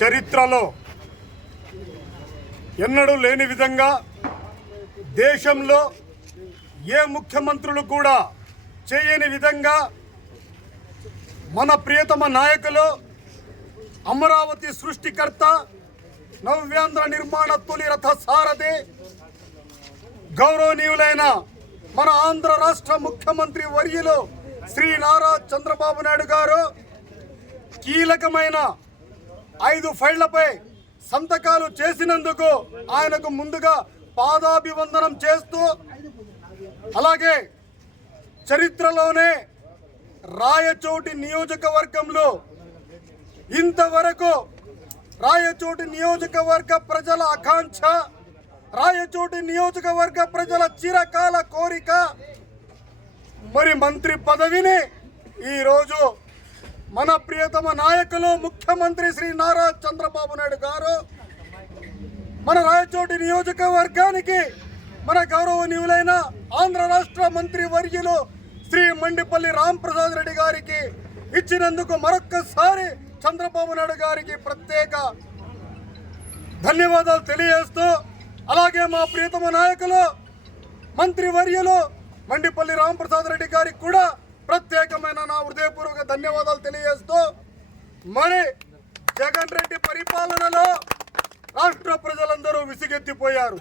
చరిత్రలో ఎన్నడూ లేని విధంగా దేశంలో ఏ ముఖ్యమంత్రులు కూడా చేయని విధంగా మన ప్రియతమ నాయకులు అమరావతి సృష్టికర్త నవ్యాంధ్ర నిర్మాణ తొలి రథ సారథి గౌరవనీయులైన మన ఆంధ్ర రాష్ట్ర ముఖ్యమంత్రి వర్యులు శ్రీ నారా చంద్రబాబు నాయుడు గారు కీలకమైన 5 ఫైళ్లపై సంతకాలు చేసినందుకు ఆయనకు ముందుగా పాదాభివందనం చేస్తూ, అలాగే చరిత్రలోనే రాయచోటి నియోజకవర్గంలో ఇంతవరకు రాయచోటి నియోజకవర్గ ప్రజల ఆకాంక్ష, రాయచోటి నియోజకవర్గ ప్రజల చిరకాల కోరిక మరి మంత్రి పదవిని ఈరోజు మన ప్రియతమ నాయకులు ముఖ్యమంత్రి శ్రీ నారా చంద్రబాబు నాయుడు గారు మన రాయచోటి నియోజకవర్గానికి మన గౌరవనీయులైన ఆంధ్ర రాష్ట్ర మంత్రి వర్యులు శ్రీ మండిపల్లి రాంప్రసాద్ రెడ్డి గారికి ఇచ్చినందుకు మరొక్కసారి చంద్రబాబు నాయుడు గారికి ప్రత్యేక ధన్యవాదాలు తెలియజేస్తూ, అలాగే మా ప్రియతమ నాయకులు మంత్రి వర్యులు మండిపల్లి రాంప్రసాద్ రెడ్డి గారికి కూడా ప్రత్యేకమైన నా హృదయపూర్వక ధన్యవాదాలు తెలియజేస్తూ, మరి జగన్ రెడ్డి పరిపాలనలో రాష్ట్ర ప్రజలందరూ విసిగెత్తిపోయారు.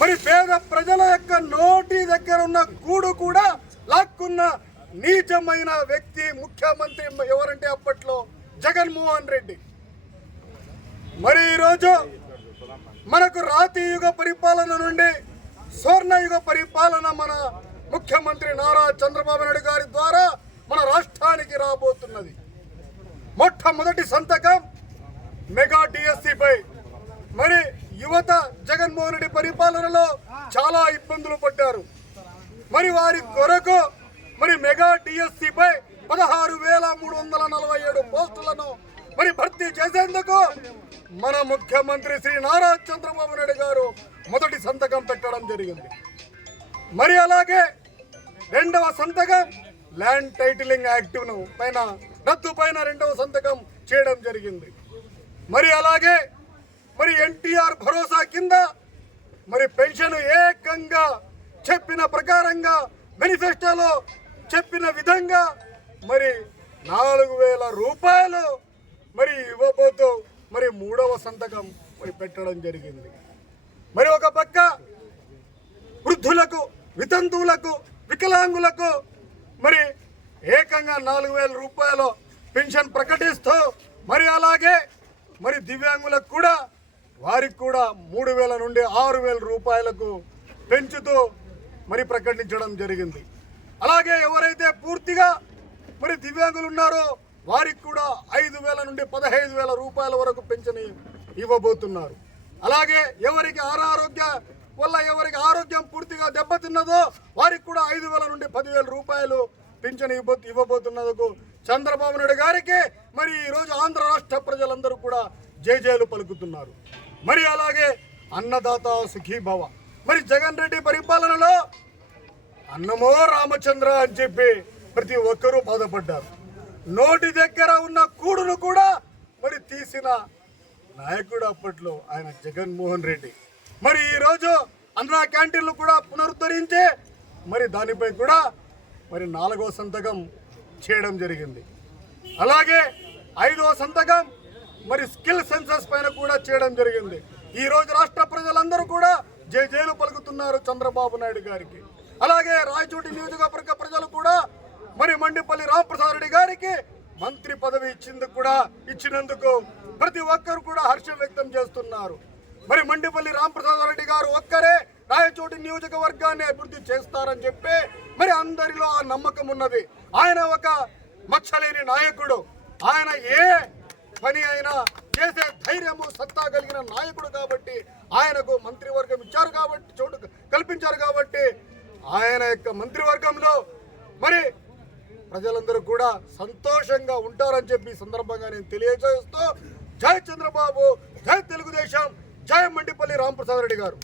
మరి పేద ప్రజల యొక్క నోటి దగ్గర ఉన్న గూడు కూడా లాక్కున్న నీచమైన వ్యక్తి ముఖ్యమంత్రి ఎవరంటే అప్పట్లో జగన్మోహన్ రెడ్డి. మరి ఈరోజు మనకు రాతి యుగ పరిపాలన నుండి స్వర్ణయుగ పరిపాలన మన ముఖ్యమంత్రి నారా చంద్రబాబు నాయుడు గారి ద్వారా మన రాష్ట్రానికి రాబోతున్నది. మొట్టమొదటి సంతకం మెగా డిఎస్సిపై. మరి యువత జగన్మోహన్ రెడ్డి పరిపాలనలో చాలా ఇబ్బందులు పడ్డారు. మరి వారి కొరకు మరి మెగా డిఎస్సిపై 16,347 పోస్టులను మరి భర్తీ చేసేందుకు మన ముఖ్యమంత్రి శ్రీ నారా చంద్రబాబు నాయుడు గారు మొదటి సంతకం పెట్టడం జరిగింది. మరి అలాగే రెండవ సంతకం ల్యాండ్ టైటిలింగ్ యాక్ట్ పైన రద్దు పైన రెండవ సంతకం చేయడం జరిగింది. మరి అలాగే మరి ఎన్టీఆర్ భరోసా కింద మరి పెన్షన్ ఏకంగా చెప్పిన ప్రకారంగా మేనిఫెస్టోలో చెప్పిన విధంగా మరి 4,000 రూపాయలు మరి ఇవ్వబోతూ మరి మూడవ సంతకం మరి పెట్టడం జరిగింది. మరి ఒక పక్క వృద్ధులకు, వితంతువులకు, వికలాంగులకు మరి ఏకంగా 4,000 రూపాయలు పెన్షన్ ప్రకటిస్తూ, మరి అలాగే మరి దివ్యాంగులకు కూడా వారికి కూడా 3,000 నుండి 6,000 రూపాయలకు పెంచుతూ మరి ప్రకటించడం జరిగింది. అలాగే ఎవరైతే పూర్తిగా మరి దివ్యాంగులు ఉన్నారో వారికి కూడా 5,000 నుండి 15,000 రూపాయల వరకు పెన్షన్ ఇవ్వబోతున్నారు. అలాగే ఎవరికి అనారోగ్య వల్ల ఎవరికి ఆరోగ్యం పూర్తిగా దెబ్బతిన్నదో వారికి కూడా 5,000 నుండి 10,000 రూపాయలు పింఛన్ ఇవ్వబోతున్నందుకు చంద్రబాబు నాయుడు గారికి మరి ఈరోజు ఆంధ్ర రాష్ట్ర ప్రజలందరూ కూడా జయజయలు పలుకుతున్నారు. మరి అలాగే అన్నదాత సుఖీభవ. మరి జగన్ రెడ్డి పరిపాలనలో అన్నమో రామచంద్ర అని చెప్పి ప్రతి ఒక్కరూ బాధపడ్డారు. నోటి దగ్గర ఉన్న కూడును కూడా మరి తీసిన నాయకుడు అప్పట్లో ఆయన జగన్మోహన్ రెడ్డి. మరి ఈరోజు అన్నా క్యాంటీన్లు కూడా పునరుద్ధరించి మరి దానిపై కూడా మరి 4వ సంతకం చేయడం జరిగింది. అలాగే 5వ సంతకం మరి స్కిల్ సెన్సస్ పైన కూడా చేయడం జరిగింది. ఈరోజు రాష్ట్ర ప్రజలందరూ కూడా జయజయలు పలుకుతున్నారు చంద్రబాబు నాయుడు గారికి. అలాగే రాయచోటి నియోజకవర్గ ప్రజలు కూడా మరి మండిపల్లి రాంప్రసాద్ రెడ్డి గారికి మంత్రి పదవి ఇచ్చినందుకు ప్రతి ఒక్కరు కూడా హర్షం వ్యక్తం చేస్తున్నారు. మరి మండిపల్లి రాంప్రసాద్ రెడ్డి గారు ఒక్కరే రాయచోటి నియోజకవర్గాన్ని అభివృద్ధి చేస్తారని చెప్పి మరి అందరిలో ఆ నమ్మకం ఉన్నది. ఆయన ఒక మచ్చలేని నాయకుడు. ఆయన ఏ పని అయినా చేసే ధైర్యము, సత్తా కలిగిన నాయకుడు కాబట్టి ఆయనకు మంత్రివర్గం ఇచ్చారు, కాబట్టి చోటు కల్పించారు. కాబట్టి ఆయన యొక్క మంత్రివర్గంలో మరి ప్రజలందరూ కూడా సంతోషంగా ఉంటారని చెప్పి సందర్భంగా నేను తెలియజేస్తూ, జై చంద్రబాబు, జై తెలుగుదేశం, జై మండిపల్లి రాంప్రసాద్ రెడ్డి గారు.